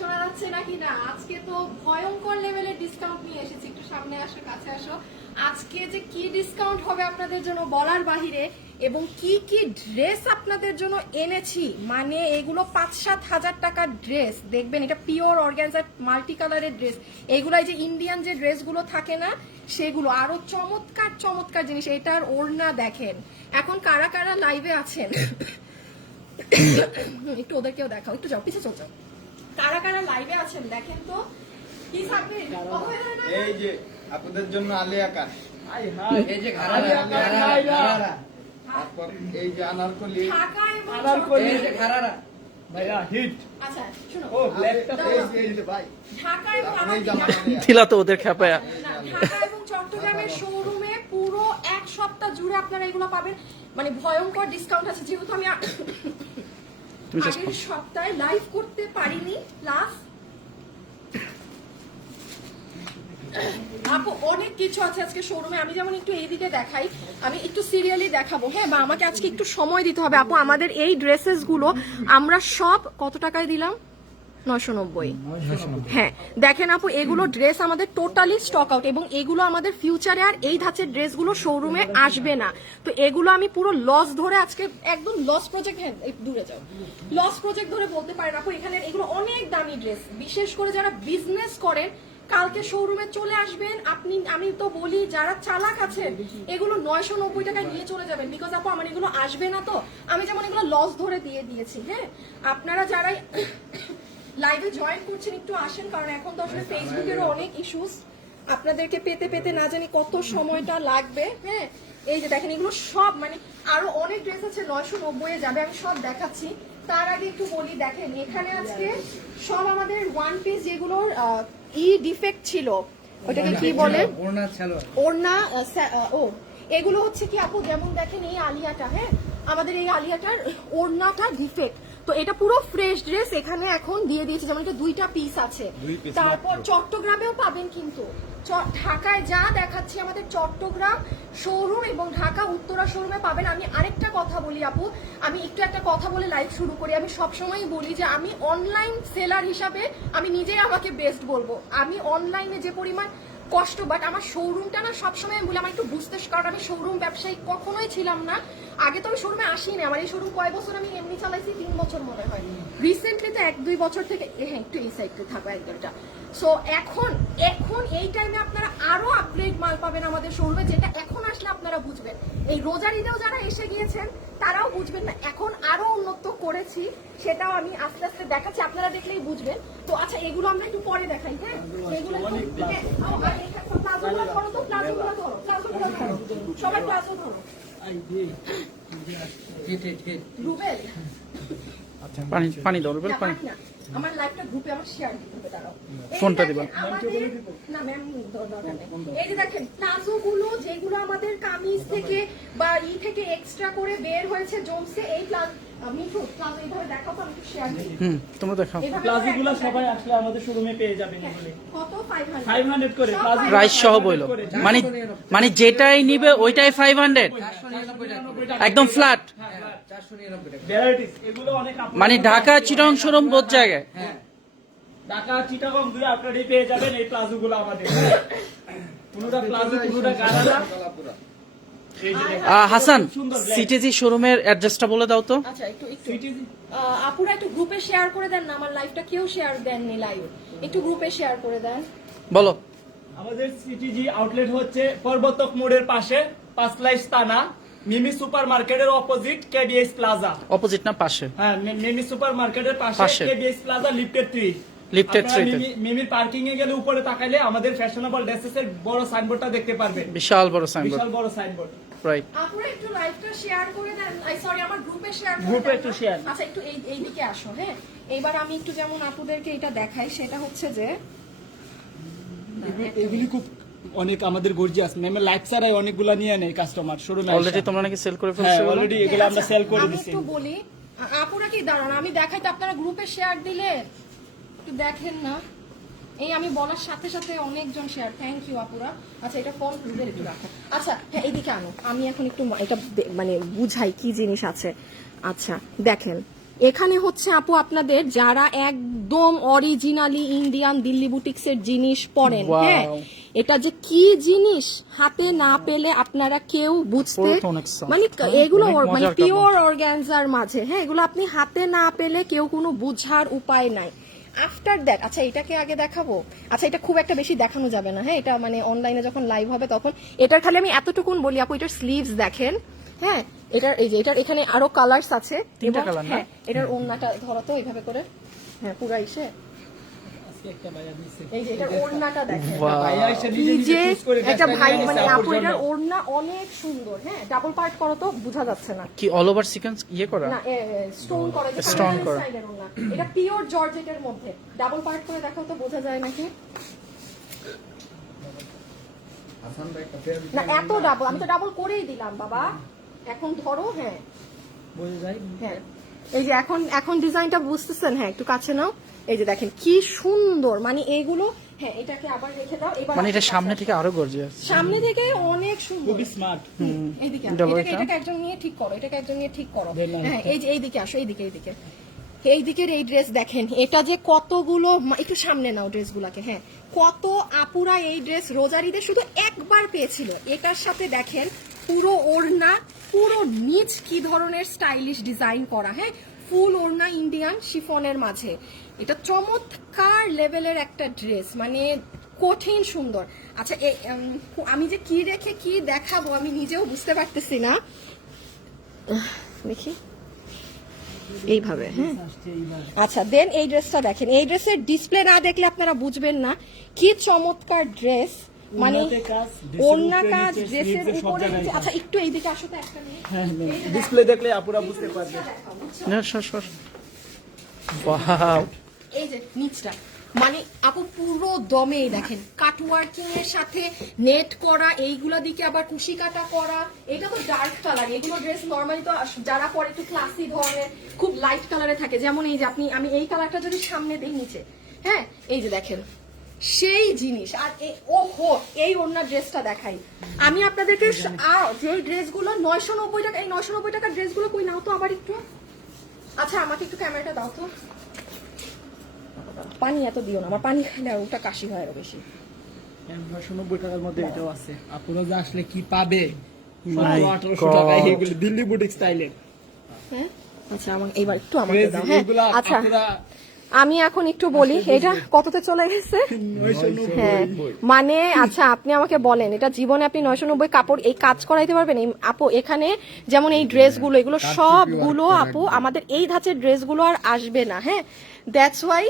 শোনা যাচ্ছে নাকি না? আজকে তো ভয়ঙ্কর লেভেলের ডিসকাউন্ট নিয়ে এসেছি। একটু সামনে আসো, কাছে আসো। আজকে যে কি ডিসকাউন্ট হবে আপনাদের জন্য বলার বাহিরে, এবং কি কি ড্রেস আপনাদের জন্য এনেছি, মানে এগুলো 5-7 হাজার টাকার ড্রেস। দেখবেন এটা পিওর অর্গানজা মাল্টি কালারের ড্রেস। এগুলাই যে ইন্ডিয়ান যে ড্রেসগুলো থাকে না সেগুলো, আরো চমৎকার চমৎকার জিনিস। এটার ওড়না দেখেন। এখন কারা কারা লাইভে আছেন একটু ওদেরকেও দেখাও, একটু যাও পিছে চল যাও। কারা কারা লাইভে আছেন দেখেন তো কি থাকবে। এই যে আপনাদের জন্য আলী আকাশ, এই যে ঘাড়ারা, তারপর এই যে আনারকলি, ঢাকা এবং এই যে ঘাড়ারা ভাইয়া হিট। আচ্ছা শুনো, ও ব্ল্যাকটা এই যে ভাই ঢাকা এবং তারপরে আমার এই জামা আলিয়া। থিলা তো ওদের খেপায়া। না, ঢাকা এবং চট্টগ্রামের শোরুমে পুরো এক সপ্তাহ জুড়ে আপনারা এগুলো পাবেন। মানে ভয়ঙ্কর ডিসকাউন্ট আছে। যেহেতু আমি আগের সপ্তাহে লাইভ করতে পারিনি, প্লাস আপু অনেক কিছু আছে আজকে শোরুমে। আমি যেমন একটু এইদিকে দেখাই, আমি একটু সিরিয়ালি দেখাবো, হ্যাঁ, বা আমাকে আজকে একটু সময় দিতে হবে। আপু আমাদের এই ড্রেসেস গুলো আমরা সব কত টাকায় দিলাম? 990। হ্যাঁ দেখেন আপু, এগুলো ড্রেস আমাদের টোটালি স্টক আউট, এবং এগুলো আমাদের ফিউচারে আর এই ধাঁচের ড্রেসগুলো শোরুমে আসবে না। তো এগুলো আমি পুরো লস ধরে আজকে একদম লস প্রজেক্ট, হ্যাঁ দূরে যাও, লস প্রজেক্ট ধরে বলতে পারেন আপু। এখানে এগুলো অনেক দামি ড্রেস, বিশেষ করে যারা বিজনেস করেন কালকে শোরুমে চলে আসবেন। আপনি, আমি তো বলি যারা চালাক আছেন এগুলো 990 টাকায় নিয়ে চলে যাবেন, বিকজ আপু আমার এগুলো আসবে না। তো আমি যেমন এগুলো লস ধরে দিয়ে দিয়েছি। হ্যাঁ আপনারা যারাই লাইভে জয়েন করছেন একটু আসেন, কারণ এখন তো আসলে ফেসবুকেরও অনেক ইস্যুস, আপনাদেরকে পেতে পেতে না জানি কত সময়টা লাগবে। হ্যাঁ এই যে দেখেন এগুলো সব, মানে আরো অনেক ড্রেস আছে 990 যাবে, আমি সব দেখাচ্ছি। তার আগে একটু বলি, দেখেন এখানে আজকে সব আমাদের ওয়ান পিস যেগুলোর ডিফেক্ট ছিল, ওটাকে কি বলে, ওড়না, ও এগুলো হচ্ছে কি আপু, যেমন দেখেন এই আলিয়াটা, হ্যাঁ আমাদের এই আলিয়াটার ওড়নাটা ডিফেক্ট। তো এটা পুরো ফ্রেশ ড্রেস এখানে এখন দিয়ে দিয়েছি, যেমন এটা 2টা পিস আছে। তারপর চট্টগ্রামেও পাবেন, কিন্তু ঢাকায় যা দেখাচ্ছি আমাদের চট্টগ্রাম শোরুম এবং ঢাকা উত্তরা শোরুমে পাবেন। আমি আরেকটা কথা বলি আপু, আমি একটু একটা কথা বলে লাইভ শুরু করি। আমি সবসময় বলি যে আমি অনলাইন সেলার হিসাবে আমি নিজেই আমাকে বেস্ট বলবো। আমি অনলাইনে যে পরিমাণ কষ্ট, বাট আমার শোরুমটা না সবসময় আমি বলি আমার একটু বুঝতে, কারণ আমি শোরুম ব্যবসায়ী কখনোই ছিলাম না। আগে তো আমি শোরুমে আসিনি। আমার এই শোরুম কয় বছর আমি এমনি চালাইছি, 3 বছর মনে হয়। রিসেন্টলি তো 1-2 বছর থেকে, হ্যাঁ একটু এই সাইডে থাকো একদমটা। সো এখন এই টাইমে আপনারা আরো আপগ্রেড মাল পাবেন আমাদের শোরুমে, যেটা এখন আসলে আপনারা বুঝবেন। এই রোজার ঈদেও যারা এসে গিয়েছেন তারাও বুঝবেন না, এখন আরো উন্নত করেছি, সেটাও আমি আস্তে আস্তে দেখাচ্ছি, আপনারা দেখলেই বুঝবেন। তো আচ্ছা এগুলো আমরা একটু পরে দেখাই। হ্যাঁ এগুলো প্লাজোগুলো ধরো, তো প্লাজোগুলো ধরো, প্লাজোগুলো ধরো, সবাই প্লাজো ধরো। রুবেল পানি দাও, রুবেল পানি। আমার লাইভটা গ্রুপে আমার শেয়ার দিতে হবে, দাঁড়াও ফোনটা দিবা। না ম্যাম দরকার নেই। এই যে দেখেন প্লাজো গুলো যেগুলো আমাদের কামিজ থেকে বা থেকে এক্সট্রা করে বের হয়েছে জমছে, এই মিঠু প্লাজো এইভাবে দেখাও তো, আমি একটু শেয়ার দিই। তোমরা দেখাও। প্লাজোগুলো সবাই আসলে আমাদের শোরুমে পেয়ে যাবেন এগুলো। কত? 500 করে প্লাজো প্রাইস সহ বইলো, মানে যেটাই নিবে ওইটাই 500, একদম ফ্ল্যাট। 499 টাকা। ভ্যারাইটিস এগুলো অনেক মানে ঢাকা চিটাং শোরুম বোধ জায়গায়, ঢাকা চিটাগং দুই আপনারাই পেয়ে যাবেন এই প্লাজোগুলো আমাদের। কোনটা প্লাজো, কোনটা গারারা। হাসান সিটিজি শোরুমের অ্যাড্রেসটা বলে দাও তো। আচ্ছা একটু আপুরা একটু গ্রুপে শেয়ার করে দেন না, আমার লাইভটা কেউ শেয়ার দেননি লাইভ, একটু গ্রুপে শেয়ার করে দেন। বলো। আমাদের সিটিজি আউটলেট হচ্ছে পর্বতক মোড়ের পাশে, পাঁচলাইশ থানা, মিমি সুপার মার্কেটের অপোজিট কেবিএস প্লাজা। অপোজিট না পাশে? হ্যাঁ মিমি সুপার মার্কেটের পাশে কেবিএস প্লাজা লিফটেড 3। মিমির পার্কিং এ গেলে উপরে তাকাইলে আমাদের ফ্যাশনেবল ড্রেসেস এর বড় সাইনবোর্ডটা দেখতে পারবেন, বিশাল বড় সাইনবোর্ড, বিশাল বড় সাইনবোর্ড। রাইট। আপুরা একটু লাইভটা শেয়ার করে দেন, সরি আমার গ্রুপে শেয়ার করে দেন। গ্রুপে একটু শেয়ার। আচ্ছা একটু এইদিকে আসো। হ্যাঁ এবার আমি একটু যেমন আপুদেরকে এটা দেখাই, সেটা হচ্ছে যে এগুলি খুব অনেক আমাদের গর্জিয়াস, ম্যামের লাইফ ছাড়াই অনেকগুলা নিয়ে নেয় কাস্টমার শোরুমে। অলরেডি তোমরা নাকি সেল করে হ্যাঁ ফেলছো? অলরেডি এগুলো আমরা সেল করে আমি দিছি। একটু বলি আপুরা কি দাঁড়ান, আমি দেখাই তো, আপনারা গ্রুপে শেয়ার দিলে একটু দেখেন না। এই আমি বলার সাথে সাথে অনেকজন শেয়ার, থ্যাংক ইউ আপুরা। আচ্ছা এটা ফোন গ্রুপের একটু রাখো। আচ্ছা হ্যাঁ এইদিকে আনো, আমি এখন একটু এটা মানে বুঝাই কি জিনিস আছে। আচ্ছা দেখেন এখানে হচ্ছে আপু আপনাদের যারা একদম অরিজিনালি ইন্ডিয়ান দিল্লি বুটিক্সের জিনিস পরেন, Wow. হ্যাঁ এটা যে কি জিনিস হাতে না পেলে আপনারা কেউ বুঝতে পুরোটা অনেক soft, মানে হ্যাঁ? এগুলো অনেক মানে মজার পিওর অর্গানজার মাঝে, হ্যাঁ এগুলো আপনি হাতে না পেলে কেউ কোনো বুঝার উপায় নাই। আফটার দ্যাট, আচ্ছা এটাকে আগে দেখাবো, আচ্ছা এটা খুব একটা বেশি দেখানো যাবে না, হ্যাঁ এটা মানে অনলাইনে যখন লাইভ হবে তখন। এটার খালি আমি এতটুকুন বলি আপু, এটার স্লিভস দেখেন, হ্যাঁ এটার এই যে এটার এখানে আরো কালার্স আছে, তিনটা এবং colour না? হ্যাঁ এটার ওড়নাটা ধরো তো এইভাবে করে, হ্যাঁ পুরা ইসে এই যে এটার ওড়নাটা দেখেন, Wow. ভাইয়া এসে কি নিজে নিজে যে choose করে একটা dress টা ভাই নিয়ে মানে নিছে আপু আপুর এটার জন্য। ওড়না অনেক সুন্দর, হ্যাঁ ডাবল পার্ট করো তো বোঝা যাচ্ছে না, কি অল ওভার সিকোয়েন্স ইয়ে করা? না স্টোন করা, যে Stone পাকিস্তানি করা। স্টাইলের ওড়না। এটা পিওর জর্জেটের মধ্যে ডাবল পার্ট করে দেখাও তো বোঝা যায় নাকি হাসান ভাই একটা ফের না। এত ডাবল আমি তো ডাবল করেই দিলাম বাবা, এখন ধরো, হ্যাঁ বোঝা যায়? হ্যাঁ এই যে এখন ডিজাইনটা বুঝতেছেন, হ্যাঁ একটু কাছে নাও, এই যে দেখেন কি সুন্দর, মানে এইগুলো, হ্যাঁ এটাকে আবার রেখে দাও, এবার মানে এটা সামনে থেকে আরো গর্জিয়াস। সামনে থেকে অনেক সুন্দর, খুবই স্মার্ট। এইদিকে Double এটাকে এটা? এটাকে একজন নিয়ে ঠিক করো, এটাকে একজন নিয়ে ঠিক করো, ধরলাম। হ্যাঁ এই যে এইদিকে আসো, এইদিকে এই দিকের এই ড্রেস দেখেন, এটা যে কতগুলো, একটু সামনে নাও ড্রেসগুলোকে, হ্যাঁ কত আপুরা এই ড্রেস রোজারিদের শুধু একবার পেয়েছিল। এটার সাথে দেখেন পুরো ওড়না, পুরো নিচ কি ধরনের স্টাইলিশ ডিজাইন করা, হ্যাঁ ফুল ওড়না ইন্ডিয়ান শিফনের মাঝে, এটা চমৎকার লেভেলের একটা ড্রেস, মানে কঠিন সুন্দর। আচ্ছা আমি যে কি রেখে কি দেখাবো আমি নিজেও বুঝতে পারতেছি না, দেখি এইভাবে, হ্যাঁ আচ্ছা দেন এই ড্রেসটা দেখেন, এই ড্রেসের ডিসপ্লে না দেখলে আপনারা বুঝবেন না কি চমৎকার ড্রেস, মানে ওড়নাতে কাজ, ড্রেসের ওড়না উপরে, কাজ, নিচে, ড্রেসের স্লিভসে সব উপরে, জায়গায় আচ্ছা একটু এইদিকে আসো তো একটা নিয়ে, ডিসপ্লে দেখলে আপুরা বুঝতে পারবে। না সর। ওয়াও, এই যে নিচটা, মানে আপু পুরো দমে দেখেন কাটওয়ার্কিং এর সাথে নেট করা, এইগুলা দিকে আবার কুশি কাটা করা, এটা তো ডার্ক কালার, এগুলো ড্রেস নরমালি তো যারা পরে একটু ক্লাসি ধরনের খুব লাইট কালারে থাকে, যেমন এই যে আমি এই কালারটা যদি সামনে দিই নিচে, হ্যাঁ এই যে দেখেন সেই জিনিস। আর ওহো এই ওড়নার ড্রেসটা দেখাই আমি আপনাদেরকে, যে ড্রেসগুলো 990 টাকা, এই 990 টাকার ড্রেসগুলো কই নাও তো আবার একটু, আচ্ছা আমাকে একটু ক্যামেরাটা দাও তো, পানি এত দিও না, আমার পানি খাইলে আর ওটা কাশি হয় আরো বেশি। 990 টাকার মধ্যে এটাও আছে। আপুরা যে আসলে কি পাবে? My 1800 টাকায় এগুলো দিল্লি বুটিক স্টাইলের। হ্যাঁ আচ্ছা এইবার একটু আমাকে দাও, হ্যাঁ এগুলা আচ্ছা আপুরা আমি এখন একটু বলি এটা কততে চলে গেছে, 990 হ্যাঁ মানে আচ্ছা আপনি আমাকে বলেন এটা জীবনে আপনি 990 কাপড় এই কাজ করাইতে পারবেন? এই আপু এখানে যেমন এই ড্রেসগুলো, এগুলো সবগুলো আপু আমাদের এই ধাঁচের ড্রেসগুলো আর আসবে না, হ্যাঁ দ্যাটস ওয়াই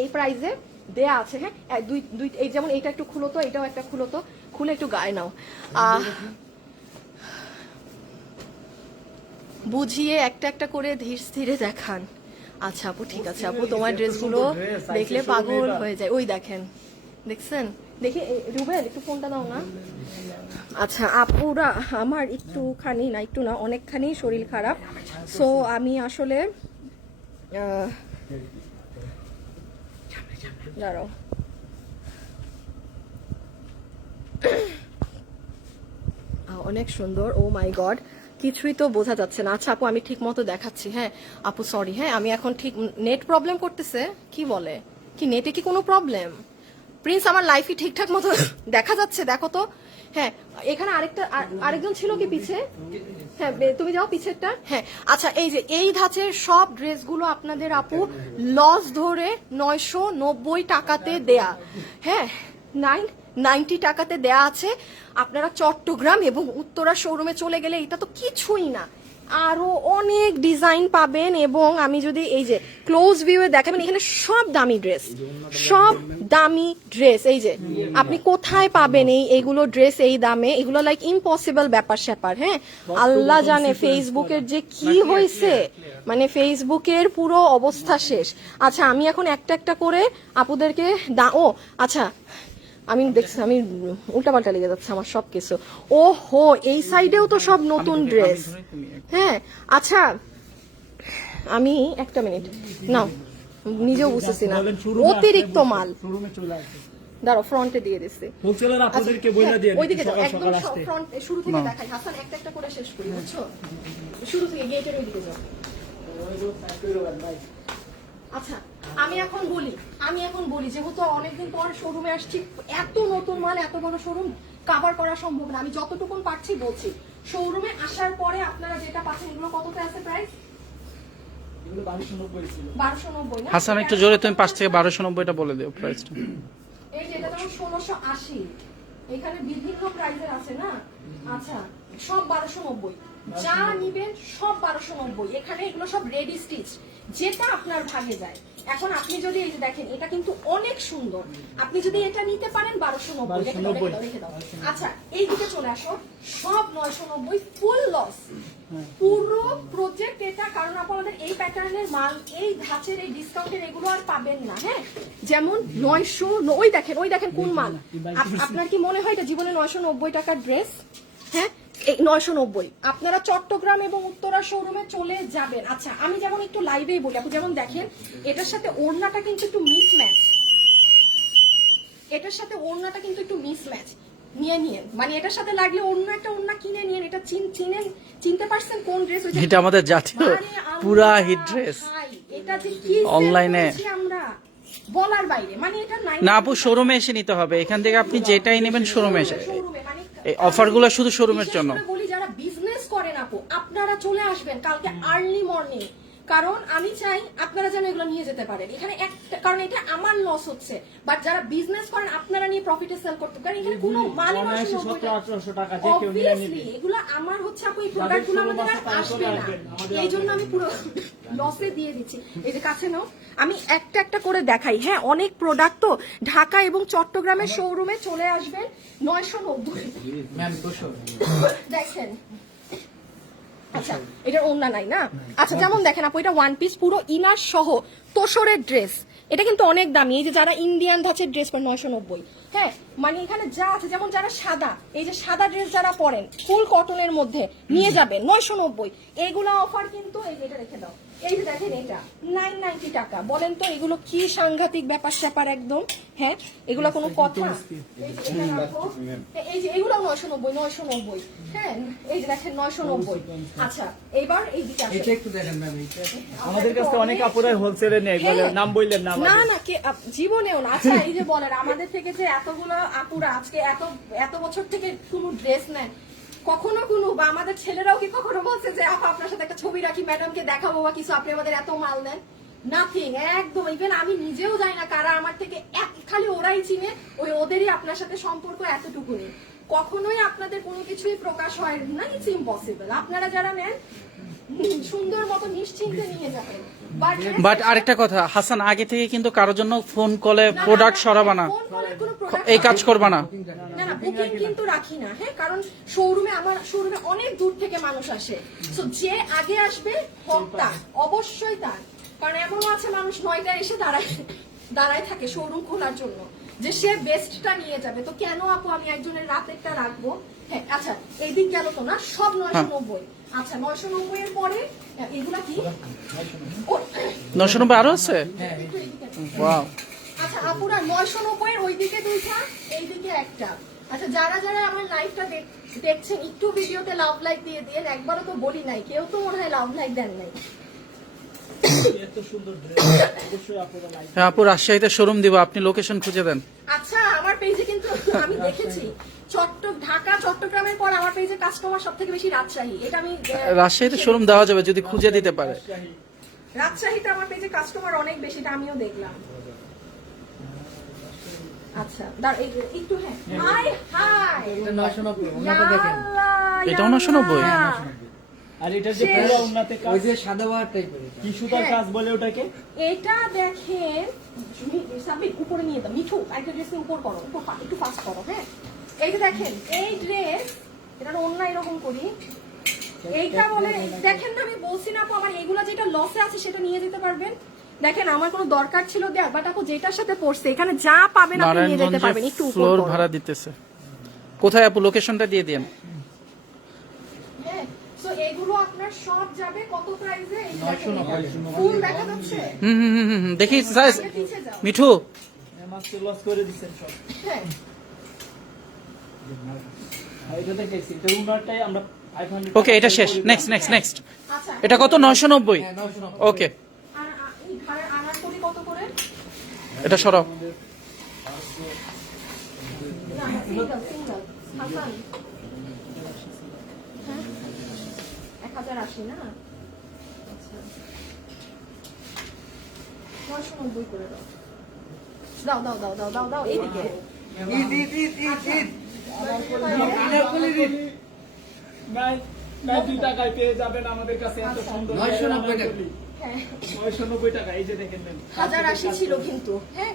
এই প্রাইসে দেয়া আছে, হ্যাঁ দুই এই যেমন এইটা একটু খুলো তো, এটাও একটা খুলো তো, খুলে একটু গায়ে নাও, বুঝিয়ে একটা একটা করে ধীর স্থিরে দেখান। আচ্ছা আপু ঠিক আছে আপু, তোমার ড্রেসগুলো দেখলে পাগল হয়ে যায়, ওই দেখেন দেখছেন, দেখি রুবেল একটু ফোনটা দাও না। আচ্ছা আপুরা আমার একটুখানি না, একটু না অনেকখানি শরীর খারাপ, সো আমি আসলে দাঁড়াও অনেক সুন্দর, ও মাই গড কিছুই তো বোঝা যাচ্ছে না। আচ্ছা আপু আমি ঠিক মতো দেখাচ্ছি, হ্যাঁ আপু সরি, হ্যাঁ আমি এখন ঠিক, নেট প্রবলেম করতেছে কি বলে, কি নেটে কি কোনো প্রবলেম? প্রিন্স আমার লাইফই ঠিকঠাক মতো দেখা যাচ্ছে দেখো তো, হ্যাঁ এখানে আরেকজন ছিল কি পিছে, হ্যাঁ তুমি যাও পিছেরটা, হ্যাঁ আচ্ছা এই যে এই ধাঁচের সব ড্রেসগুলো আপনাদের আপু লস ধরে 990 টাকাতে দেয়া, হ্যাঁ 90 টাকাতে দেয়া আছে। আপনারা চট্টগ্রাম এবং উত্তরা শোরুমে চলে গেলে এটা তো কিছুই না, আরো অনেক ডিজাইন পাবেন। এবং আমি যদি এই যে ক্লোজ ভিউয়ে দেখাবেন, এখানে সব দামি ড্রেস, সব দামি ড্রেস, এই যে আপনি কোথায় পাবেন এইগুলো ড্রেস এই দামে, এগুলো লাইক ইম্পসিবল ব্যাপার স্যাপার, হ্যাঁ আল্লাহ জানে ফেসবুকের যে কি হয়েছে, মানে ফেসবুকের পুরো অবস্থা শেষ। আচ্ছা আমি এখন একটা একটা করে আপুদেরকে ও আচ্ছা আমি দেখছি আমি উল্টাপাল্টা লেগে যাচ্ছে আমার সবকিছু, ও হো এই সাইডেও তো সব নতুন ড্রেস, হ্যাঁ আচ্ছা আমি একটা মিনিট নাও, নিজেও বুঝতেছি না অতিরিক্ত মাল, শোরুমে চলে আসবে। দাঁড়াও ফ্রন্টে দিয়ে দিচ্ছি। হোলসেলার আপনাদেরকে বইলা দিয়ে ওইদিকে যাও, সকাল একদম সকাল আসতে। ফ্রন্ট শুরু থেকে দেখাই হাসান, একটা একটা করে শেষ করি, বুঝছো? শুরু থেকে গেটের ওইদিকে যাও। আচ্ছা আমি এখন বলি যেহেতু অনেকদিন পর শোরুমে আসছি, এত নতুন মাল এত বড় শোরুম কভার করা সম্ভব না, আমি যতটুকুন পারছি বলছি। শোরুমে আসার পরে আপনারা যেটা পাচ্ছেন এগুলো কততে আছে প্রাইস? এগুলো 1290 ছিল। 1290 না? হাসান একটু জোরে তুমি 5 থেকে 1290টা বলে দিও প্রাইসটা। এই যে এটা যেমন 1680, এখানে বিভিন্ন প্রাইসের আছে না? আচ্ছা সব 1290, যা নিবেন সব 1290। এখানে এগুলো সব রেডি স্টিচ, যেটা আপনার ভাগে যায়। এখন আপনি যদি এই যে দেখেন, এটা কিন্তু অনেক সুন্দর, আপনি যদি এটা নিতে পারেন 1290 রেখে দাও। আচ্ছা এই দিকে চলে আসো, সব 990, ফুল লস পুরো প্রজেক্ট এটা, কারণ আপনাদের এই প্যাটার্নের মাল, এই ধাঁচের, এই ডিসকাউন্টের এগুলো আর পাবেন না। হ্যাঁ যেমন 900, ওই দেখেন কোন মাল। আপনার কি মনে হয় এটা জীবনে 990 টাকার ড্রেস? হ্যাঁ এই 990। আপনারা চট্টগ্রাম এবং উত্তরা শোরুমে চলে যাবেন। আচ্ছা আমি যেমন একটু লাইভেই বলি, আপনি যেমন দেখেন এটার সাথে ওড়নাটা কিন্তু একটু মিসম্যাচ, নিয়ে নিয়েন, মানে এটার সাথে লাগলে অন্য একটা ওড়না কিনে নিয়েন। এটা চিনতে পারছেন কোন ড্রেস? এটা আমাদের জাতীয় পুরা হিট ড্রেস, এটা যে কি অনলাইনে আমরা বলার বাইরে, মানে এটা নাই না আপু, শোরুমে এসে নিতে হবে। এখান থেকে আপনি যেটাই নেবেন শোরুমে এসে, শোরুমে, মানে এই অফারগুলো শুধু শোরুমের জন্য। বিশেষ করে বলি যারা বিজনেস করেন আপু, আপনারা চলে আসবেন কালকে আর্লি মর্নিং, কারণ আমি চাই আপনারা যেন এগুলো নিয়ে যেতে পারেন। এখানে একটা কারণ এটা আমার লস হচ্ছে, বাট যারা বিজনেস করেন আপনারা নিয়ে প্রফিটে সেল করতে পারেন। এখানে কোনো মালই নষ্ট 1700-1800 টাকা যে কেউ নিয়ে নিবে। এগুলো আমার হচ্ছে আপু, এই প্রোডাক্টগুলো আমাদের আর আসবে না, এই জন্য আমি পুরো লসে দিয়ে দিচ্ছি। এই যে কাছে নাও, আমি একটা একটা করে দেখাই। হ্যাঁ অনেক প্রোডাক্ট তো, ঢাকা এবং চট্টগ্রামের শোরুমে চলে আসবেন 990। ম্যাম 200 দেখেন আচ্ছা এটার ওড়না নাই না? আচ্ছা যেমন দেখেন আপু, এটা ওয়ান পিস পুরো ইনার সহ তোষরের ড্রেস, এটা কিন্তু অনেক দামি। এই যে যারা ইন্ডিয়ান ধাঁচের ড্রেস পরেন 990। হ্যাঁ মানে এখানে যা আছে, যেমন যারা সাদা, এই যে সাদা ড্রেস যারা পরেন ফুল কটনের মধ্যে নিয়ে যাবেন 990। এইগুলো অফার কিন্তু, এই যে এটা রেখে দাও, এই যে দেখেন এটা 990 টাকা। বলেন তো এগুলো কি সাংঘাতিক ব্যাপার স্যাপার একদম। হ্যাঁ এগুলো কোনো কথা? এই যে এটা রাখো, এই যে এগুলো 990। হ্যাঁ এই যে দেখেন 990। আচ্ছা এবার এই দিকে আসো, এটা একটু দেখেন ম্যাম, এটা আমাদের কাছে অনেক আপুরাই হোলসেলে নেই, বলে নাম বললেন না না না কে জীবনেও না। আচ্ছা এই যে বলেন আমাদের থেকে যে এতগুলো আপুরা আজকে এত বছর থেকে কোনো ড্রেস নেয়, কখনো কোনো বা আমাদের ছেলেরাও কি কখনো বলছে যে আপা আপনার সাথে একটা ছবি রাখি, ম্যাডামকে দেখাবো বা কিছু, আপনি আমাদের এত মাল নেন? নাথিং, একদম। ইভেন আমি নিজেও যাই না কারা আমার থেকে, খালি ওরাই চিনে, ওদেরই আপনার সাথে সম্পর্ক এতটুকুনি। কখনোই আপনাদের কোনো কিছুই প্রকাশ হয় না, ইটস ইম্পসিবল। আপনারা যারা নেন সুন্দর মতো নিশ্চিন্তে নিয়ে যাবেন। বাট আরেকটা কথা, হাসান আগে থেকে কিন্তু কারোর জন্য ফোন কলে প্রোডাক্ট সরাবা না, এই কাজ করবা না। না না বুকিং কিন্তু রাখি না। হ্যাঁ কারণ আমার শোরুমে অনেক দূর থেকে মানুষ আসে, সো যে আগে আসবে হকটা অবশ্যই তার। কারণ এমনও আছে মানুষ 9টায় এসে দাঁড়ায় থাকে শোরুম খোলার জন্য, যে সে বেস্টটা নিয়ে যাবে। তো কেন আপু আমি একজনের রাতেরটা রাখবো? হ্যাঁ আচ্ছা এই দিক গেল তো না, সব 990। আচ্ছা 990 এর পরে এগুলা কি 990 আরো আছে? ওয়াও। আচ্ছা আপুরা 990 এর ওইদিকে দুইটা, এইদিকে একটা। আচ্ছা যারা যারা আমার লাইভটা দেখছেন একটু ভিডিওতে লাভ লাইক দিয়ে দিন। একবারও তো বলি নাই, কেউ তো মনে হয় লাভ লাইক দেন নাই। এত সুন্দর ড্রেস অবশ্যই আপনারা লাইক। হ্যাঁ আপু রাজশাহীতে শোরুম দিব, আপনি লোকেশন খুঁজে দেন। আচ্ছা আমার পেজে কিন্তু আমি দেখেছি ঢাকা চট্টগ্রামের পর আমার পেজে কাস্টমার সব থেকে বেশি রাজশাহী। এটা আমি রাজশাহীতে শোরুম দেওয়া যাবে যদি খুঁজে দিতে পারে। রাজশাহীতে আমার পেজে কাস্টমার অনেক বেশি, এটা আমিও দেখলাম। আচ্ছা একটু হ্যাঁ হাই হাই, এটা 990 ওনাটা দেখেন, এটাও 990? আর এটা যে পুরো উন্নতে কাজ, ওই যে সাদা বাহার টাইপের, কি সুতার কাজ বলে ওটাকে, এটা দেখেন সাবিক উপরে নিয়ে দাও। মিঠু একটা ড্রেস উপর করো, একটু ফাস্ট করো। হ্যাঁ এই যে দেখেন এই ড্রেস, এটার অন্য এরকম করি, এইটা বলে দেখেন না, আমি বলছি না আপু আমার এগুলা যেটা লসে আছে সেটা নিয়ে যেতে পারবেন। দেখেন আমার কোনো দরকার ছিল দেয়া, বাট আপু যেটার সাথে পড়ছে এখানে যা পাবেন আপনি নিয়ে যেতে পারবেন। একটু উপর ফ্লোর করো। ভাড়া দিতেছে কোথায় আপু? লোকেশনটা দিয়ে দেন। হ্যাঁ সো এগুলো আপনার সব যাবে কত প্রাইসে? এই দেখেন ফুল দেখা যাচ্ছে। দেখি সাইজ। মিঠু আজকে লস করে দিচ্ছেন সব। হ্যাঁ আর এটা দেখেছি এটা উনারটাই আমরা 500 ওকে, এটা শেষ। Next next next. আচ্ছা এটা কত? 990। হ্যাঁ 990 ওকে, আর এই ঘাড়ের আনারকলি কত করে? এটা সরাও। না সিঙ্গেল সিঙ্গেল হাসান হ্যাঁ 1080 না আচ্ছা 990 করে দাও দাও দাও দাও দাও দাও দাও এইদিকে নাই 2 টাকায় পেয়ে যাবেন আমাদের কাছে এত সুন্দর 990 টাকা। হ্যাঁ 990 টাকা। এই যে দেখেন নেন। 1080 ছিল কিন্তু হ্যাঁ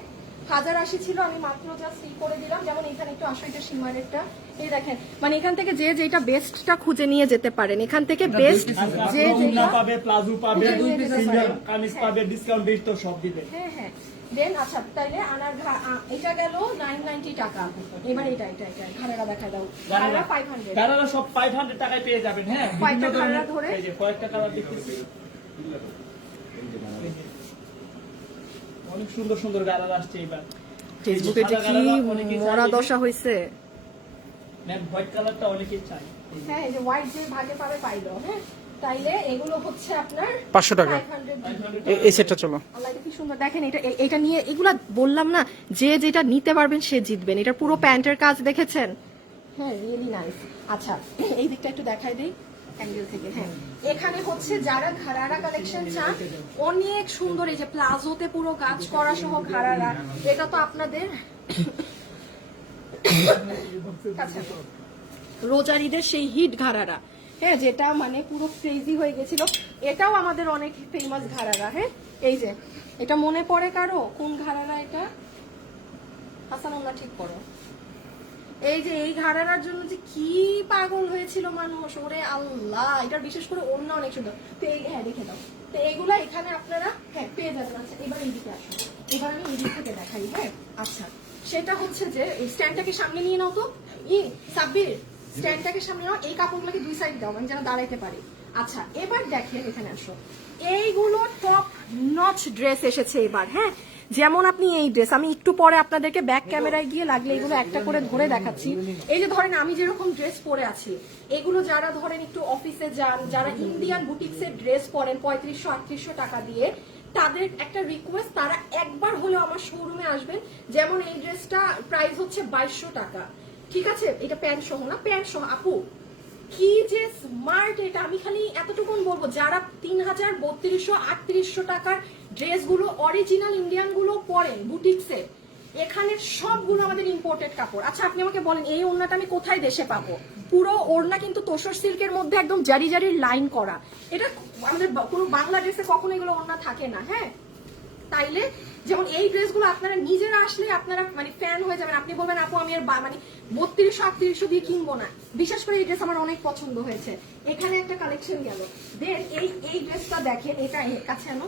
1080 ছিল, আমি মাত্র জাস্ট ই করে দিলাম। যেমন এখানে একটু আসো, এটা সীমারেরটা এই দেখেন, মানে এখান থেকে যে যেটা বেস্টটা খুঁজে নিয়ে যেতে পারেন, এখান থেকে বেস্ট যে উন্না যেটা পাবে, প্লাজো পাবে, দুই piece সিঙ্গেল পাবে। কামিজ পাবে, ডিসকাউন্ট রেট তো সব দিবে। হ্যাঁ হ্যাঁ দেন আচ্ছা তাইলে আনার এটা গেল 990 টাকা। এবার এটা এটা এটা ঘাড়েরা দেখা দাও, ঘাড়েরা 500 কারারা সব 500 টাকায় পেয়ে যাবেন। হ্যাঁ কয়টা বিভিন্ন ধরনের- কালার ধরে? এই যে কয়েকটা কালার দেখতেছি, অনেক সুন্দর সুন্দর কালার আসছে এবার। ফেসবুকে যে কি মরা দশা হইছে। ম্যাম হোয়াইট কালারটা অনেকেই চায়। হ্যাঁ এই যে হোয়াইট যে ভাগে পাবে পাইলো। হ্যাঁ তাইলে এগুলো হচ্ছে আপনার 500 টাকা। 500 এই সেটটা চলো। আল্লাহ এটা কি সুন্দর দেখেন। এটা এটা নিয়ে এগুলা বললাম না, যে যেটা নিতে পারবেন সে জিতবেন। এটা পুরো প্যান্টের কাজ দেখেছেন, হ্যাঁ রিয়েলি নাইস। আচ্ছা এই দিকটা একটু দেখাই দেই অ্যাঙ্গেল থেকে। হ্যাঁ এখানে হচ্ছে যারা ঘাড়ারা কালেকশন চান, অনেক সুন্দর এই যে প্লাজোতে পুরো কাজ করা সহ ঘাড়ারা, এটা তো আপনাদের আচ্ছা রোজার ঈদের সেই হিট ঘাড়ারা, হ্যাঁ যেটা মানে পুরো ক্রেজি হয়ে গেছিল। এটাও আমাদের অনেক ফেমাস ঘাড়ারা। হ্যাঁ এই যে এটা মনে পড়ে কারো কোন ঘাড়ারা? এটা হাসান ওনা ঠিক করো। এই যে এই ঘাড়ারার জন্য যে কি পাগল হয়েছিল মানুষ, ওরে আল্লাহ। এটার বিশেষ করে অন্য অনেক সুন্দর। তো এই হ্যাঁ দেখে দাও। তো এইগুলা এখানে আপনারা হ্যাঁ পেয়ে যাবেন। আচ্ছা এবার এইদিকে আসুন, এবার আমি এই দিক থেকে দেখাই। হ্যাঁ আচ্ছা সেটা হচ্ছে যে এই স্ট্যান্ডটাকে সামনে নিয়ে নাও তো, সাব্বির স্ট্যান্ডটাকে সামনে নাও। এই কাপড়গুলোকে দুই সাইড দাও, আমি যেন দাঁড়াইতে পারি। আচ্ছা এবার দেখেন এখানে আসো, এইগুলো টপ নচ ড্রেস এসেছে এবার। হ্যাঁ যেমন আপনি এই ড্রেস, আমি একটু পরে আপনাদেরকে ব্যাক ক্যামেরায় গিয়ে লাগলে এগুলো একটা করে ধরে দেখাচ্ছি। এই যে ধরেন আমি যেরকম ড্রেস পরে আছি, এগুলো যারা ধরেন একটু অফিসে যান, যারা ইন্ডিয়ান বুটিক্সের ড্রেস পরেন 3500-3800 টাকা দিয়ে, তাদের একটা রিকোয়েস্ট, তারা একবার হলেও আমার শোরুমে আসবেন। যেমন এই ড্রেসটা প্রাইস হচ্ছে 2200 টাকা, ঠিক আছে? এটা প্যান্ট সহ না, প্যান্ট সহ। আপু কি যে স্মার্ট এটা, আমি খালি এতটুকুন বলবো, যারা 3300-3800 টাকার ড্রেসগুলো অরিজিনাল ইন্ডিয়ান গুলো পরেন বুটিক্সে, এখানে সবগুলো আমাদের ইম্পোর্টেড কাপড়। আচ্ছা আপনি আমাকে বলেন এই ওড়নাটা আমি কোথায় দেশে পাবো? পুরো ওড়না কিন্তু তোসর সিল্কের মধ্যে একদম জারি জারির লাইন করা। এটা আমাদের পুরো বাংলা ড্রেসে কখনো এগুলো ওড়না থাকে না। হ্যাঁ তাইলে যেমন এই ড্রেসগুলো আপনারা নিজেরা আসলে আপনারা মানে ফ্যান হয়ে যাবেন। আপনি বলবেন আপু আমি আর মানে 3200-3800 দিয়ে কিনবো না। বিশেষ করে এই ড্রেস আমার অনেক পছন্দ হয়েছে। এখানে একটা কালেকশন গেল। দেন এই ড্রেসটা দেখেন, এটা কাছে আনো।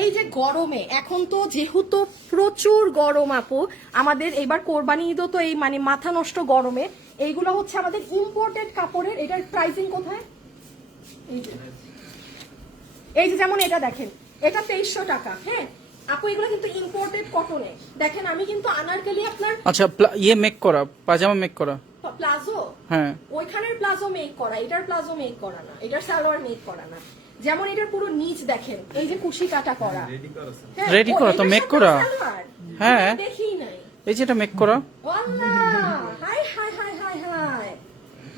এই যে গরমে, এখন তো যেহেতু প্রচুর গরম আপু, আমাদের এবার কোরবানি ঈদও তো এই মানে মাথা নষ্ট গরমে, এইগুলো হচ্ছে আমাদের ইম্পোর্টেড কাপড়ের। এটার প্রাইসিং কোথায়? এই যে যেমন এটা দেখেন, এটা 2300 টাকা। হ্যাঁ আপু এগুলো কিন্তু ইম্পোর্টেড কটনে। দেখেন আমি কিন্তু আনারকলি আপনার আচ্ছা মেক করা, পাজামা মেক করা, প্লাজো, হ্যাঁ ওইখানের প্লাজো মেক করা, এটার প্লাজো মেক করা না, এটার সালোয়ার মেক করা না। যেমন এটার পুরো নিচ দেখেন, এই যে কুশি কাটা করা, হ্যাঁ, রেডি করা তো, এটার মেক সাথে করা। সালোয়ার। হ্যাঁ। আমি দেখিই নাই। এই যে এটা মেক করা। আল্লাহ, hi hi hi hi hi,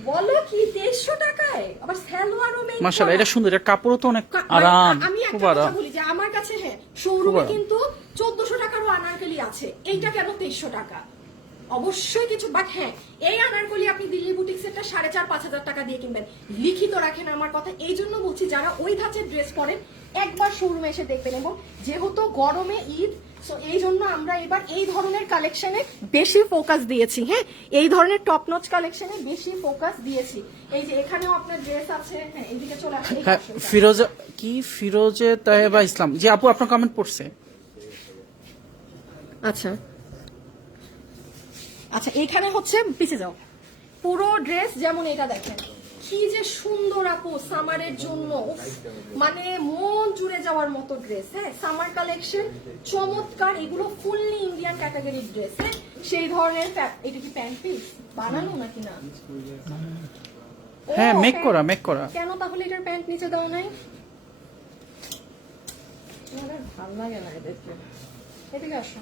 বলো কি 2300 টাকায় আবার সালোয়ারও মেক করা। মাশাআল্লাহ, এটা সুন্দর, এটা কাপড়ও তো অনেক আরাম, আমি খুব একটা কথা আরাম। বলি যে আমার কাছে হ্যাঁ শোরুমে খুব আরাম। কিন্তু 1400 টাকারও আনারকলি আছে, এইটা কেন 2300 টাকা? অবশ্যই কিছু, বাট হ্যাঁ এই আনারকলি আপনি দিল্লি বুটিক সেটটা 4500-5000 টাকা দিয়ে কিনবেন। লিখিত রাখেন আমার কথা। এই জন্য বলছি যারা ওই ধাঁচের ড্রেস পরেন একবার শোরুমে এসে দেখবেন। এবং যেহেতু গরমে ঈদ, সো এই জন্য আমরা এবার এই ধরনের কালেকশনে বেশি ফোকাস দিয়েছি। হ্যাঁ এই ধরনের টপ নচ কালেকশনে বেশি ফোকাস দিয়েছি। এই যে এখানেও আপনার ড্রেস আছে। হ্যাঁ এইদিকে চলে আসে। হ্যাঁ ফিরোজে তাহেবা ইসলাম, যে আপু আপনার কমেন্ট পড়ছে। আচ্ছা আচ্ছা এখানে হচ্ছে পিছে যাও, পুরো ড্রেস যেমন এটা দেখেন কি যে সুন্দর আপু সামারের জন্য। উফ, মানে মন জুড়ে যাওয়ার মতো ড্রেস, হ্যাঁ সামার কালেকশন চমৎকার, এগুলো ফুললি ইন্ডিয়ান ক্যাটাগরির ড্রেস, হ্যাঁ সেই ধরনের এটা কি প্যান্ট পিস বানানো নাকি না? হ্যাঁ ও, মেক করা প্যান্ট। মেক করা। কেন তাহলে এটার প্যান্ট নিচে দেওয়া নাই? ভালো লাগে না এদেরকে। এদিকে আসো,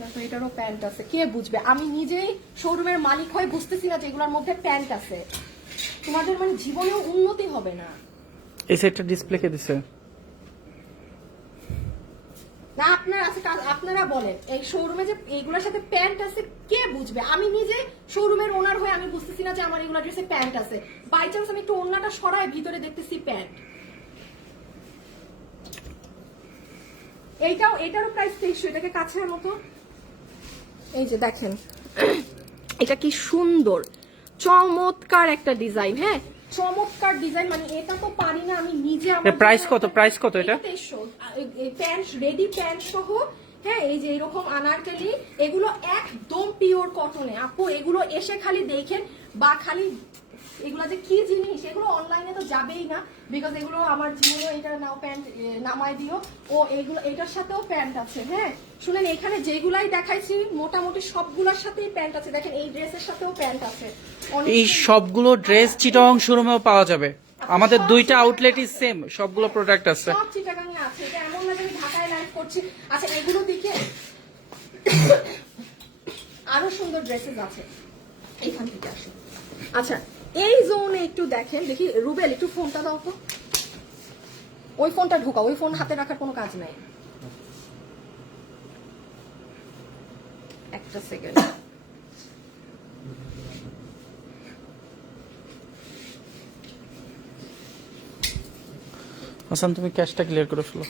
দেখো এটারও প্যান্ট আছে, কে বুঝবে? আমি নিজেই শোরুমের মালিক হয়ে বুঝতেছি না যে এগুলোর মধ্যে প্যান্ট আছে। তোমাদের মানে জীবনেও উন্নতি হবে না। এই সেটটা ডিসপ্লে কে দিছে? না আপনারা আছে, আপনারা বলেন এই শোরুমে যে এইগুলোর সাথে প্যান্ট আছে কে বুঝবে? আমি নিজে শোরুমের ওনার হয়ে আমি বুঝতেছি না যে আমার এগুলো ড্রেসে প্যান্ট আছে। বাই চান্স আমি একটু ওড়নাটা সরাই ভিতরে দেখতেছি প্যান্ট। এটারও প্রাইস 2300, এটাকে কাছে মতো। এই যে দেখেন এটা কি সুন্দর চমৎকার একটা ডিজাইন, হ্যাঁ চমৎকার ডিজাইন, মানে এটা তো পারি না আমি নিজে। আমার প্রাইস কত? প্রাইস কত এটা? 2300 প্যান্ট, রেডি প্যান্ট সহ, হ্যাঁ এই যে এরকম আনারকলি, এগুলো একদম পিওর কটনে আপু। এগুলো এসে খালি দেখেন বা খালি এগুলো যে কি জিনিস, এগুলো অনলাইনে তো যাবেই না, বিকজ এগুলো আমার জীবনে এটা নাও প্যান্ট নামাই দিও। ও এগুলো এটার সাথেও প্যান্ট আছে, হ্যাঁ শুনেন এখানে যেগুলাই দেখাইছি মোটামুটি সবগুলোর সাথেই প্যান্ট আছে। দেখেন এই ড্রেসের সাথেও প্যান্ট আছে। এই সবগুলো ড্রেস চিটাগং শোরুমেও পাওয়া যাবে। আমাদের দুইটা আউটলেটই সেম, সবগুলো প্রোডাক্ট আছে। সব চিটাগাং এ আছে, এটা এমন না যে আমি ঢাকায় লাইভ করছি। আচ্ছা এগুলো দিকে আরো সুন্দর ড্রেসেস আছে, এইখান থেকে আসো। আচ্ছা এই জোনে একটু দেখেন, দেখি রুবেল একটু ফোনটা দাও তো, ওই ফোনটা ঢোকাও, ওই ফোন হাতে রাখার কোনো কাজ নাই। একটা সেকেন্ড। হাসান তুমি ক্যাশটা ক্লিয়ার করে ফেলো,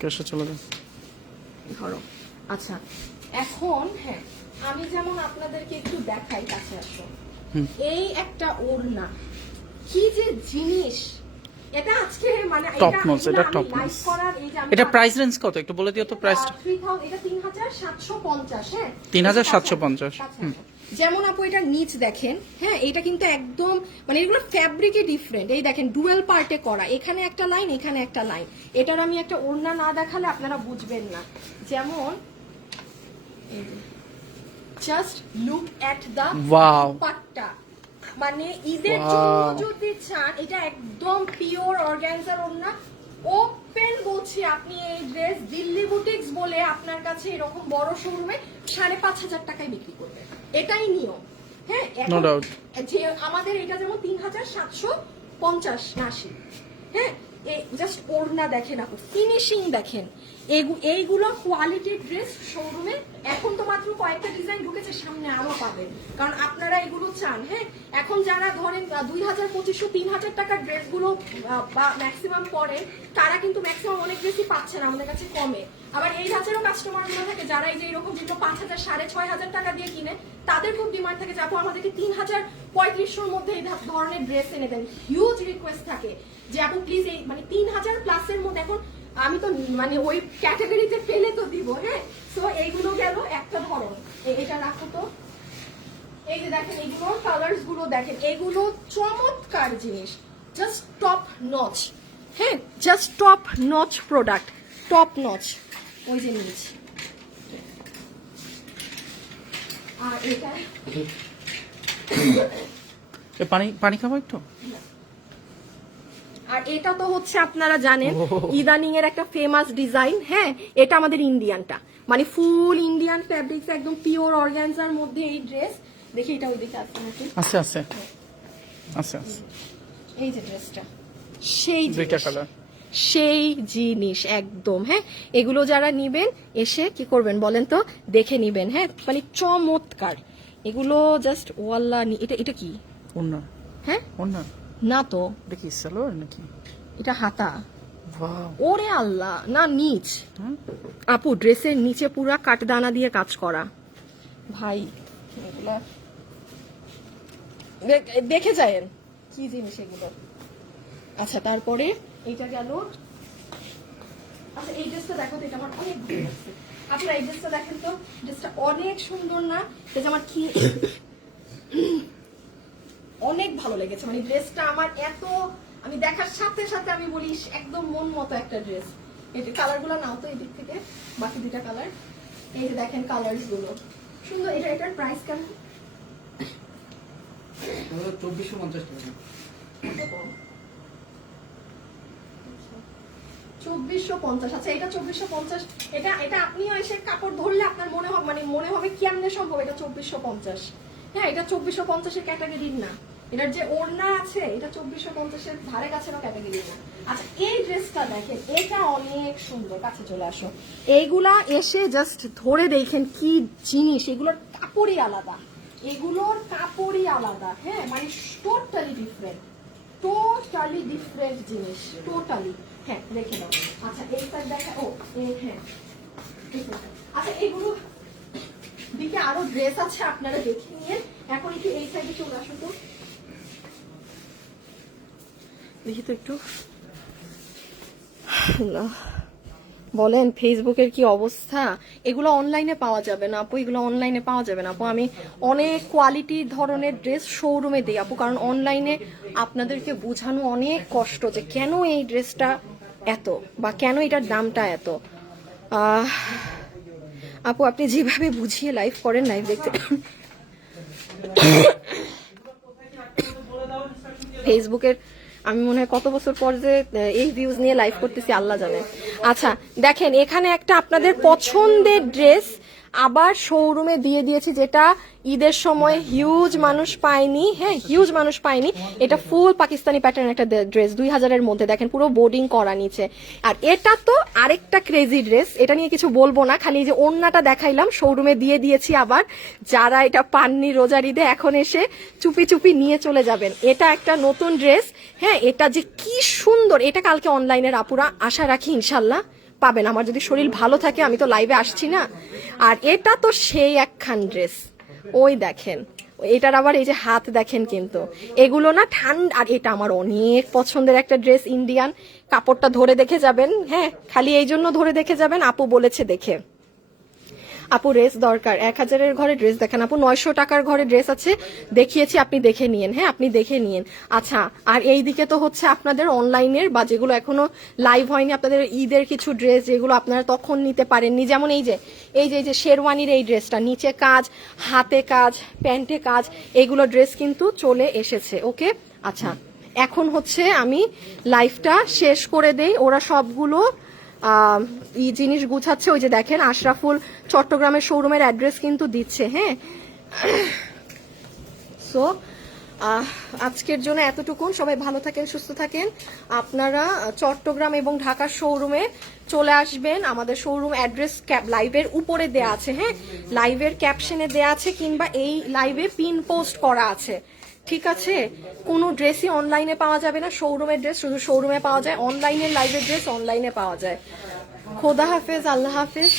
ক্যাশে চলে যাও। ধরো আচ্ছা এখন হ্যাঁ আমি যেমন আপনাদেরকে একটু দেখাই, কাছে আসো। এই একটা ওড়না কি যে জিনিস, এটা আজকে মানে টপ নচ, এটা টপ নচ। এটা প্রাইস রেঞ্জ কত একটু বলে দিও তো প্রাইসটা? 3000, এটা 3750, হ্যাঁ 3750। যেমন আপু এটা নিচ দেখেন, হ্যাঁ এটা কিন্তু একদম মানে এগুলো ফ্যাব্রিকই ডিফারেন্ট। এই দেখেন ডুয়েল পার্টে করা, এখানে একটা লাইন এখানে একটা লাইন। এটার আমি একটা ওড়না না দেখালে আপনারা বুঝবেন না। যেমন জাস্ট লুক এট দা পাট্টা, মানে ঈদের জন্য যদি চান এটা একদম পিওর অর্গানজার ওড়না। ওপেন বলছি আপনি এই ড্রেস দিল্লি বুটিক্স বলে আপনার কাছে এরকম বড় শোরুমে 5500 টাকায় বিক্রি করবে, এটাই নিয়ম। হ্যাঁ নো ডাউট, যে আমাদের এটা যেমন 3750 নাসি, হ্যাঁ জাস্ট ওড়না দেখেন আপু, ফিনিশিং দেখেন। এইগুলো কোয়ালিটির ড্রেস শোরুমে এখন তো মাত্র কয়েকটা ডিজাইন ঢুকেছে, সামনে আরো পাবেন, কারণ আপনারা এগুলো চান। হ্যাঁ এখন যারা ধরেন 2500 3000 টাকার ড্রেসগুলো বা ম্যাক্সিমাম পরে, তারা কিন্তু ম্যাক্সিমাম অনেক বেশি পাচ্ছেন আমাদের কাছে কমে। আবার এই ধাঁচেরও কাস্টমারগুলো থাকে যারা এই যে এরকম যেগুলো 5000 6500 টাকা দিয়ে কিনে, তাদের খুব ডিমান্ড থাকে যে আপু আমাদেরকে 3500 মধ্যে এই ধরনের ড্রেস এনে দেন। হিউজ রিকোয়েস্ট থাকে যে আপু প্লিজ এই মানে 3000 প্লাসের মধ্যে। এখন আমি তো মানে ওই ক্যাটাগরিতে ফেলে তো দিব, হ্যাঁ সো এইগুলো গেল একটা ধরন। এটা রাখো তো, এই যে দেখেন এইগুলোর কালার্স গুলো দেখেন, এগুলো চমৎকার জিনিস, জাস্ট টপ নচ, হ্যাঁ just top notch product, top notch. ওই যে নিয়েছি আর এটা পানি পানি খাবো একটু। আর এটা তো হচ্ছে আপনারা জানেন ইদানিং এর একটা ফেমাস ডিজাইন, হ্যাঁ এটা আমাদের ইন্ডিয়ানটা, মানে ফুল ইন্ডিয়ান ফ্যাব্রিক্স একদম পিওর অর্গানজার মধ্যে এই ড্রেস। দেখি এটা ওইদিকে আছে নাকি? আছে আছে আছে আছে। এই যে ড্রেসটা সেই দুইটা কালার, সেই জিনিস একদম। হ্যাঁ এগুলো যারা নিবেন এসে কি করবেন বলেন তো, দেখে নিবেন। হ্যাঁ মানে চমৎকার এগুলো, জাস্ট ওয়াল্লা। এটা এটা কি ওন্না? হ্যাঁ ওন্না না তো, এটা কি সালোয়ার নাকি? এটা হাতা। ওয়াও, ওরে আল্লাহ, না নিচ আপু, ড্রেসের নিচে পুরা কাটদানা দিয়ে কাজ করা ভাই, এগুলা দেখে যায়েন কি জিনিস এগুলো। আচ্ছা তারপরে এইটা গেল। আচ্ছা এই ড্রেসটা দেখো তো, এটা আমার অনেক ভালো লাগছে। আপনারা এই ড্রেসটা দেখেন তো, ড্রেসটা অনেক সুন্দর না? এটা আমার কি অনেক ভালো লেগেছে, মানে ড্রেসটা আমার এত আমি দেখার সাথে সাথে আমি বলি ইস, একদম মন মতো একটা ড্রেস। এই যে কালার গুলো নাও তো এই দিক থেকে, বাকি দুটা কালার এই যে দেখেন কালার্স গুলো সুন্দর। এটার প্রাইস কেমন? 2450 টাকা। 2450। আচ্ছা এটা 2450। এটা আপনিও এসে কাপড় ধরলে আপনার মনে হবে মানে মনে হবে কেমনে সম্ভব এটা 2450। হ্যাঁ এটা 2450 এর ক্যাটাগরির না, এটার যে ওড়না আছে এটা 2450 এর ধারে কাছে না ক্যাটাগরির না। আচ্ছা এই ড্রেসটা দেখেন, এটা অনেক সুন্দর, কাছে চলে আসো। এইগুলা এসে জাস্ট ধরে দেখেন কি জিনিস, এগুলোর কাপড়ই আলাদা, এগুলোর কাপড়ই আলাদা। হ্যাঁ মানে টোটালি ডিফারেন্ট, টোটালি ডিফারেন্ট জিনিস, টোটালি। হ্যাঁ রেখে দাও। আচ্ছা এইটা দেখা, ও হ্যাঁ আচ্ছা এগুলো দিকে আরো ড্রেস আছে আপনারা দেখে নিয়ে। এখন একটু এই সাইডে চলে আসুন তো, দেখি তো একটু। বলেন ফেসবুকের কি অবস্থা? এগুলো অনলাইনে পাওয়া যাবে না আপু, এগুলো অনলাইনে পাওয়া যাবে না আপু। আমি অনেক কোয়ালিটি ধরনের ড্রেস শোরুমে দিই আপু, কারণ অনলাইনে আপনাদেরকে বোঝানো অনেক কষ্ট যে কেন এই ড্রেসটা এত বা কেন এটার দামটা এত। আপু আপনি যেভাবে বুঝিয়ে লাইভ করেন, লাইভ দেখতে ফেসবুকের আমি মনে হয় কত বছর পর যে এই ভিউজ নিয়ে লাইভ করতেছি আল্লাহ জানে। আচ্ছা দেখেন এখানে একটা আপনাদের পছন্দের ড্রেস আবার শোরুমে দিয়ে দিয়েছি, যেটা ঈদের সময় হিউজ মানুষ পায়নি। হ্যাঁ হিউজ মানুষ পায়নি। এটা ফুল পাকিস্তানি প্যাটার্ন একটা ড্রেস, 2000-এর মধ্যে দেখেন পুরো বোর্ডিং করা নিচে। আর এটা তো আরেকটা ক্রেজি ড্রেস, এটা নিয়ে কিছু বলবো না, খালি যে ওড়নাটা দেখাইলাম শোরুমে দিয়ে দিয়েছি। আবার যারা এটা পাননি রোজার ঈদে এখন এসে চুপি চুপি নিয়ে চলে যাবেন। এটা একটা নতুন ড্রেস। হ্যাঁ এটা যে কি সুন্দর, এটা কালকে অনলাইনের আপুরা আশা রাখি ইনশাল্লাহ পাবেন, আমার যদি শরীর ভালো থাকে, আমি তো লাইভে আসছি না। আর এটা তো সেই একখান ড্রেস, ওই দেখেন এটার আবার এই যে হাত দেখেন, কিন্তু এগুলো না ঠান্ডা। আর এটা আমার অনেক পছন্দের একটা ড্রেস, ইন্ডিয়ান। কাপড়টা ধরে দেখে যাবেন, হ্যাঁ খালি এই জন্য ধরে দেখে যাবেন, আপু বলেছে দেখে। আপু ড্রেস দরকার, 1000-এর ঘরে ড্রেস দেখান আপু। 900 টাকার ঘরে ড্রেস আছে, দেখিয়েছি, আপনি দেখে নিয়েন। হ্যাঁ আপনি দেখে নিয়েন। আচ্ছা আর এই দিকে তো হচ্ছে আপনাদের অনলাইনের বা যেগুলো এখনো লাইভ হয়নি, আপনাদের ঈদের কিছু ড্রেস যেগুলো আপনারা তখন নিতে পারেননি, যেমন এই যে শেরওয়ানির এই ড্রেসটা, নিচে কাজ, হাতে কাজ, প্যান্টে কাজ, এইগুলো ড্রেস কিন্তু চলে এসেছে। ওকে আচ্ছা এখন হচ্ছে আমি লাইভটা শেষ করে দেই, ওরা সবগুলো এই জিনিস গুছাচ্ছে। ওই যে দেখেন আশরাফুল চট্টগ্রামের শোরুমের অ্যাড্রেস কিন্তু দিচ্ছে। হ্যাঁ সো আজকের জন্য এতটুকুন, সবাই ভালো থাকেন, সুস্থ থাকেন। আপনারা চট্টগ্রাম এবং ঢাকার শোরুমে চলে আসবেন। আমাদের শোরুম অ্যাড্রেস লাইভের উপরে দেয়া আছে, হ্যাঁ লাইভের ক্যাপশনে দেয়া আছে, কিংবা এই লাইভে পিন পোস্ট করা আছে। ঠিক আছে, কোনো ড্রেসই অনলাইনে পাওয়া যাবে না, শোরুমের ড্রেস শুধু শোরুমে পাওয়া যায়, অনলাইনের লাইভের ড্রেস অনলাইনে পাওয়া যায়। খোদা হাফেজ, আল্লাহ হাফেজ।